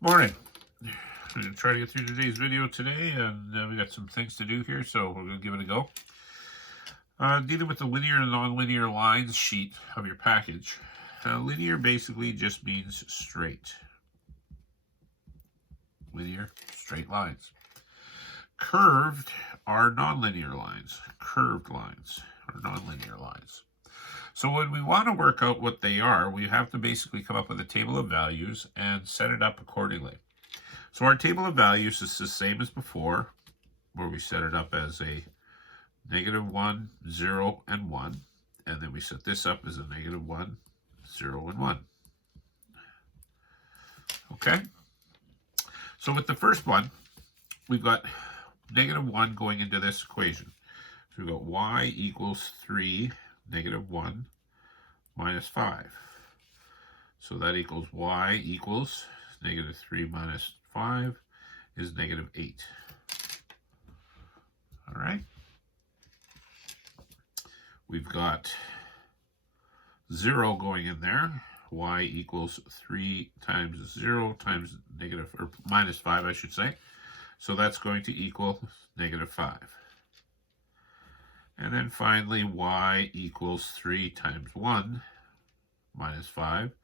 Morning. I'm going to try to get through today's video today, and we got some things to do here, so we're going to give it a go. Dealing with the linear and nonlinear lines sheet of your package. Linear basically just means straight. Linear, straight lines. Curved are nonlinear lines. Curved lines are nonlinear lines. So when we want to work out what they are, we have to basically come up with a table of values and set it up accordingly. So our table of values is the same as before, where we set it up as a -1, 0, and 1. And then we set this up as a -1, 0, and 1. Okay? So with the first one, we've got -1 going into this equation. So we've got y equals 3, -1, minus 5. So that equals y equals -3 minus 5 is -8. All right. We've got 0 going in there. Y equals 3 times 0 times minus 5, I should say. So that's going to equal -5. And then finally, y equals 3 times 1 minus 5.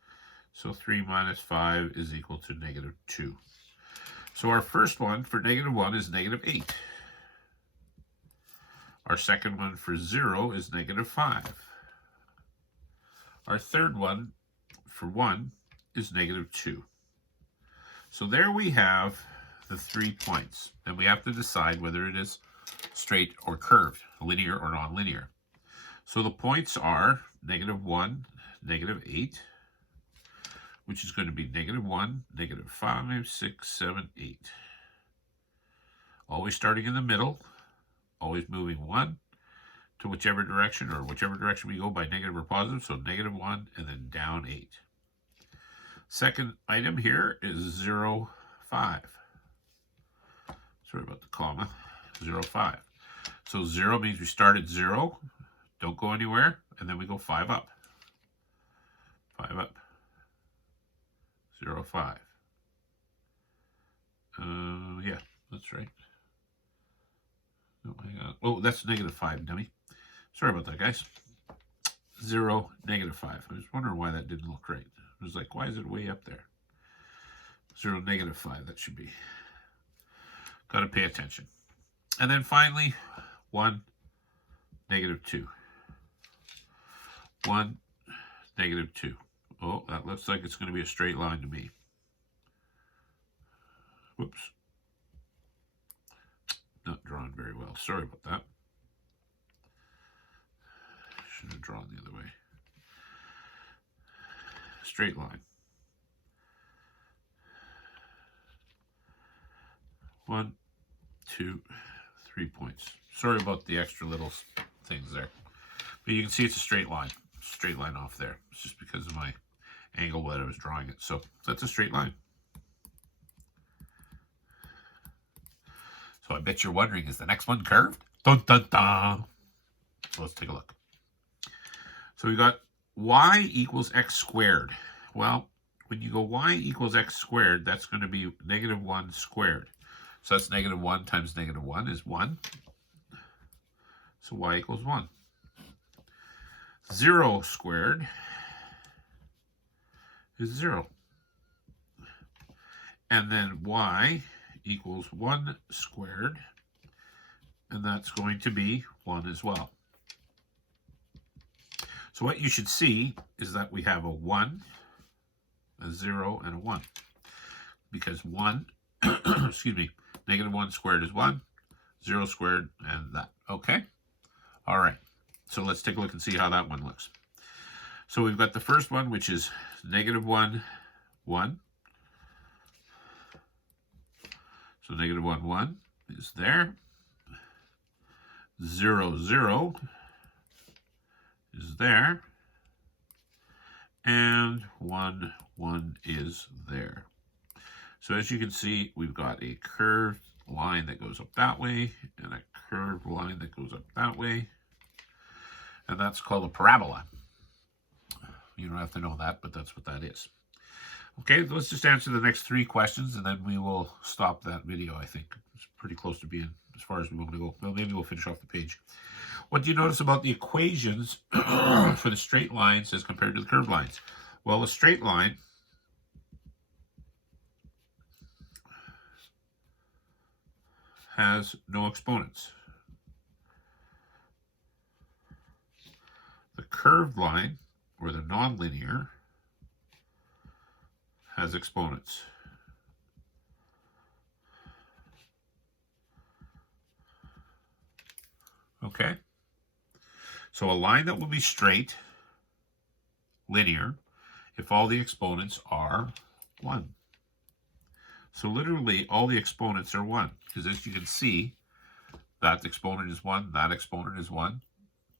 So 3 minus 5 is equal to -2. So our first one for -1 is -8. Our second one for 0 is -5. Our third one for 1 is -2. So there we have the 3 points. And we have to decide whether it is straight or curved, linear or nonlinear. So the points are -1, -8, which is going to be -1, -5, 6, 7, 8. Always starting in the middle, always moving 1 to whichever direction, or whichever direction we go by negative or positive. So -1 and then down 8. Second item here is 0, 5. Sorry about the comma. 0, 5. So 0 means we start at 0, don't go anywhere, and then we go 5 up. 5 up. 0, 5. Yeah, that's right. No, hang on. Oh, that's -5, dummy. Sorry about that, guys. 0, -5. I was wondering why that didn't look right. I was like, why is it way up there? 0, -5, that should be. Got to pay attention. And then finally, 1, -2. 1, -2. Oh, that looks like it's going to be a straight line to me. Whoops. Not drawn very well. Sorry about that. Should have drawn the other way. Straight line. 1, 2, 3 points. Sorry about the extra little things there. But you can see it's a straight line. Straight line off there. It's just because of my angle that I was drawing it. So that's a straight line. So I bet you're wondering, is the next one curved? Dun, dun, dun. So let's take a look. So we got y equals x squared. Well, when you go y equals x squared, that's going to be -1 squared. So that's -1 times -1 is 1. So y equals 1. 0 squared is 0. And then y equals 1 squared. And that's going to be 1 as well. So what you should see is that we have a 1, a 0, and a 1. Because 1, excuse me, -1 squared is 1, 0 squared, and that. Okay? All right. So let's take a look and see how that one looks. So we've got the first one, which is -1, 1. So -1, 1 is there. 0, 0 is there. And 1, 1 is there. So as you can see, we've got a curved line that goes up that way and a curved line that goes up that way. And that's called a parabola. You don't have to know that, but that's what that is. Okay, let's just answer the next 3 questions, and then we will stop that video, I think. It's pretty close to being as far as we want to go. Well, maybe we'll finish off the page. What do you notice about the equations for the straight lines as compared to the curved lines? Well, a straight line has no exponents. The curved line, or the nonlinear, has exponents. Okay? So a line that will be straight, linear, if all the exponents are 1. So literally all the exponents are 1, because as you can see, that exponent is 1, that exponent is 1.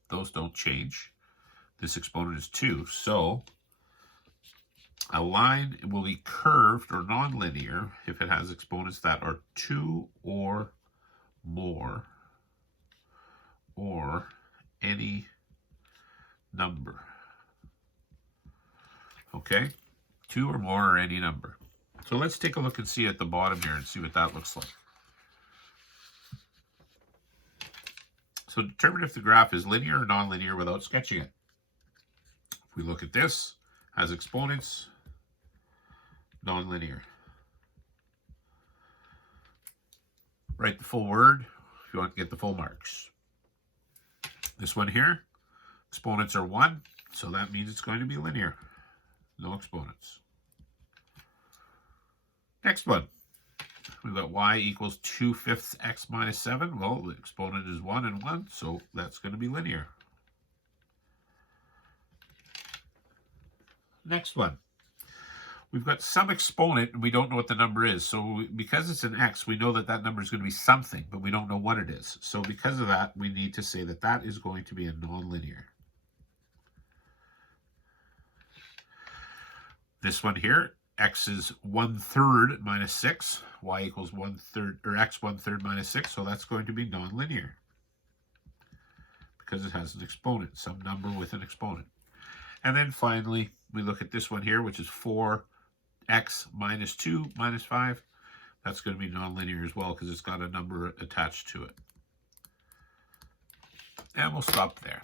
Those don't change. This exponent is 2. So a line will be curved or nonlinear if it has exponents that are 2 or more, or any number. Okay? 2 or more or any number. So let's take a look and see at the bottom here and see what that looks like. So determine if the graph is linear or nonlinear without sketching it. If we look at this, has exponents, nonlinear. Write the full word if you want to get the full marks. This one here, exponents are 1, so that means it's going to be linear. No exponents. Next one. We've got y equals 2/5 x minus 7. Well, the exponent is 1 and 1, so that's going to be linear. Next one. We've got some exponent, and we don't know what the number is. So because it's an x, we know that that number is going to be something, but we don't know what it is. So because of that, we need to say that that is going to be a nonlinear. This one here, x is 1/3 minus 6. Y equals 1/3, or x 1/3 minus 6. So that's going to be nonlinear because it has an exponent, some number with an exponent. And then finally, we look at this one here, which is 4x minus 2 minus 5. That's going to be nonlinear as well because it's got a number attached to it. And we'll stop there.